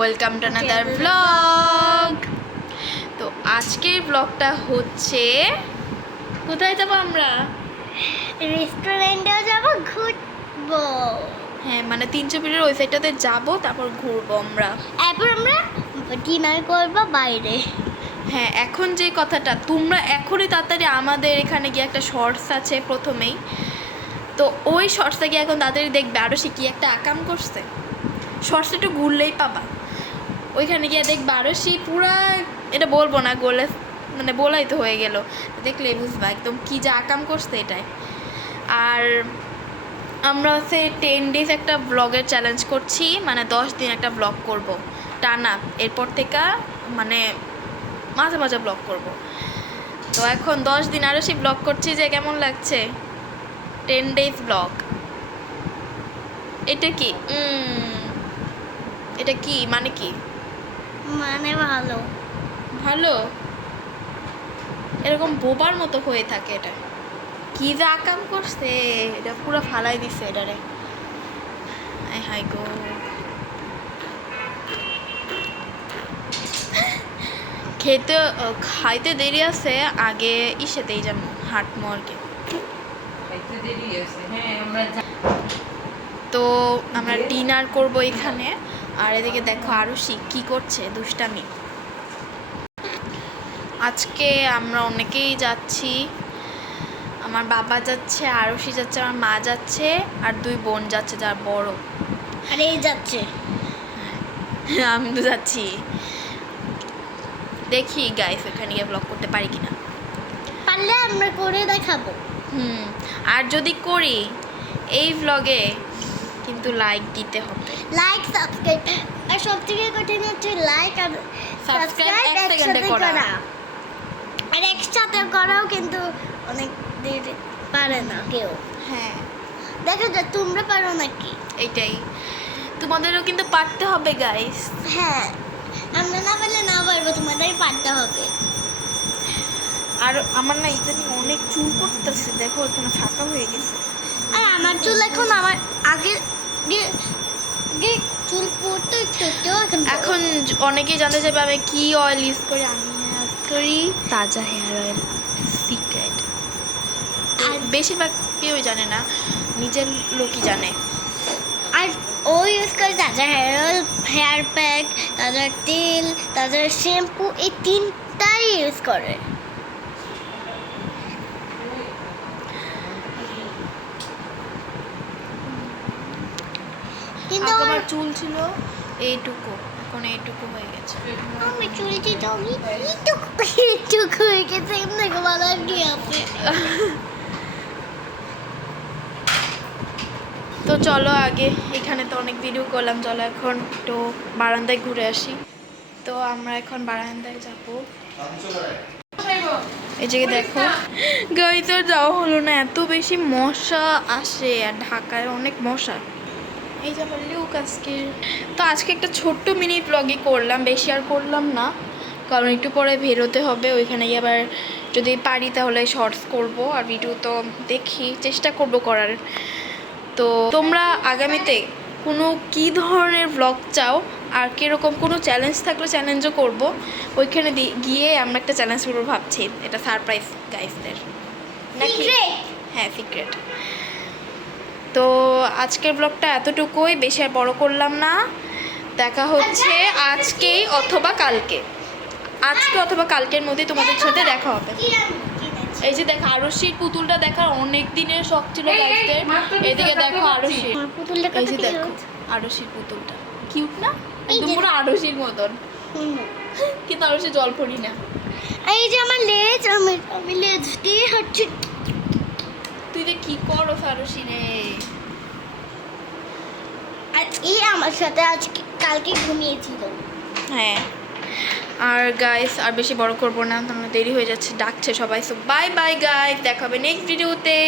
Welcome to another blog. তো আজকের ব্লগটা হচ্ছে কোথায় যাবো আমরা? রেস্টুরেন্টে যাব, ঘুরবো। হ্যাঁ, মানে 300 ফিটের ওই সাইডটাতে যাবো, তারপর ঘুরবো আমরা। এরপর আমরা ডিনার করব বাইরে। হ্যাঁ, এখন যে কথাটা, তোমরা এখনই তাড়াতাড়ি আমাদের এখানে গিয়ে একটা শর্টস আছে প্রথমেই, তো ওই শর্টসটা গিয়ে এখন তাড়াতাড়ি দেখবে আরও সে কি একটা আকাম করছে। শর্টসটা একটু ঘুরলেই পাবা, ওইখানে গিয়ে দেখবা আরও সে পুরা, এটা বলবো না, গোলে মানে বলাই তো হয়ে গেল, দেখলে বুঝবা একদম কী যে আকাম করছে এটাই। আর আমরা হচ্ছে 10 ডেজ একটা ব্লগের চ্যালেঞ্জ করছি, মানে 10 দিন একটা ব্লগ করব টানা, এরপর থেকে মানে মাঝে মাঝে ব্লগ করব। তো এখন 10 দিন আরও সেই ব্লগ করছি, যে কেমন লাগছে 10 ডেজ ব্লগ। এটা কি এটা কি মানে কি? মানে ভালো ভালো, এরকম বোবার মতো হয়ে থাকে। এটা কি যে আকাম করছে, এটা পুরো ফালাই দিচ্ছে এটারে। হাই গো, খাইতে দেরি আছে, আগে ইসেতেই যাবো, হাঁটমো আর কি। তো আমরা ডিনার করব এখানে। আর এদিকে দেখো আরুষি কি করছে, দুষ্টামি। আজকে আমরা অনেকেই যাচ্ছি, আমার বাবা যাচ্ছে, আরুষি যাচ্ছে, আমার মা যাচ্ছে, আর 2 বোন যাচ্ছে যার বড়। আর এই যাচ্ছে, আমি তো যাচ্ছি। দেখি গাইস ওখানে গিয়ে ব্লগ করতে পারি কিনা। পারলে আমরা করে দেখাবো। আর যদি করি এই ব্লগে কিন্তু লাইক দিতে হবে। লাইক, সাবস্ক্রাইব, আর সবথেকে কঠিন হচ্ছে লাইক আর সাবস্ক্রাইব একসাথে করা। আর একসাথে করাও কিন্তু অনেক দেরি পারে না কেউ। হ্যাঁ, দেখো যে তোমরা পারো নাকি। এইটাই, তোমাদেরও কিন্তু পারতে হবে গাইস। হ্যাঁ, আমরা না পারলে না পারবো, তোমাদের পারতে হবে। আর আমার না ইদানিং অনেক চুল পড়তেছে, দেখো এখানে ফাঁকা হয়ে গেছে। আর আমার চুল এখন আমার আগে চুল পড়তো একটু এখন অনেকেই জানতে চাইবে আমি কি অয়েল ইউজ করি। আমি ইউজ করি তাজা হেয়ার অয়েল, সিক্রেট। আর বেশিরভাগ কেউই জানে না, নিজের লোকই জানে। আর ও ইউজ করে তাজা হেয়ার অয়েল, হেয়ার প্যাক, তাজা তেল, তাজা শ্যাম্পু, এই 3টাই ইউজ করে। কিন্তু আমার চুল ছিল এইটুকু, এখন এইটুকু হয়ে গেছে। আমি চুলটি তো এইটুকু হয়ে গেছে, এমনি ভালো কি আছে। তো চলো, আগে এখানে তো অনেক ভিডিও করলাম, চলো এখন একটু বারান্দায় ঘুরে আসি। তো আমরা এখন বারান্দায় যাবো। এই জায়গায় দেখো গাইস, আর যাওয়া হলো না, এত বেশি মশা আসে, আর ঢাকায় অনেক মশা। এই যে আমার লুক আজকে। তো আজকে একটা ছোট্ট মিনি ব্লগই করলাম, বেশি আর করলাম না, কারণ একটু পরে বেরোতে হবে ওইখানে গিয়ে। আবার যদি পারি তাহলে শর্টস করব, আর ভিডিও তো দেখি চেষ্টা করব করার। তো তোমরা আগামীতে কোনো কী ধরনের ব্লগ চাও, আর কীরকম কোনো চ্যালেঞ্জ থাকলে চ্যালেঞ্জও করব। ওইখানে গিয়ে আমরা একটা চ্যালেঞ্জ করবো ভাবছি, এটা সারপ্রাইজ গাইসদের নাকি? হ্যাঁ, সিক্রেট। তো আজকের ব্লগটা এতটুকুই, বেশি আর বড় করলাম না। দেখা হচ্ছে আজকেই অথবা কালকে, আজকে অথবা কালকের মধ্যে তোমাদের সাথে দেখা হবে। এই যে দেখো আরুষির পুতুলটা দেখার অনেক দিনের শখ ছিল গাইসদের। এদিকে দেখো আরুষির, এই যে দেখো আরুষির পুতুলটা কিউট না? একদম পুরো আরুষির মতন, কিন্তু আরুষি জল পড়ি না। এই যে আমার লেজ, আমি লেজ দিয়ে হচ্ছে। তুই যে কি করো আরুষি রে? আর এই আমার সাথে আজকে কালকে ঘুমিয়েছিল। হ্যাঁ, আর গাইস আর বেশি বড় করবো না, তাহলে দেরি হয়ে যাচ্ছে, ডাকছে সবাই। সো বাই বাই গাইস, দেখা হবে নেক্সট ভিডিওতে।